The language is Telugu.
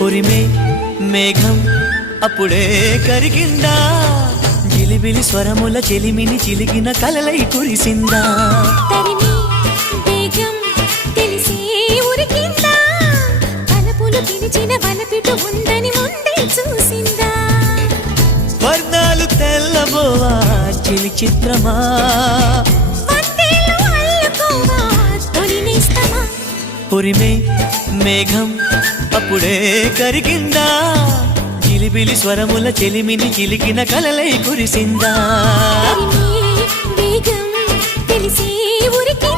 ఉరిమే మేఘం అప్పుడే కరిగిందా జిలిబిలి స్వరముల చెలిమిని చిలికిన కలలై కురిసిందా తరిమి వేగం తెలిసి ఉరికిందా తలపులు పిలిచిన వలపిటు ఉందని ముందే చూసిందా వర్ణాలు తెల్లబోవా చిలి చిత్రమా వందేలు అల్లుకోవా తొలి నేస్తమా ఉరిమే మేఘం అప్పుడే కరిగిందా జిలిబిలి స్వరముల చెలిమిని చిలికిన కలలై కురిసిందా తరిమి వేగం తెలిసి ఉరికి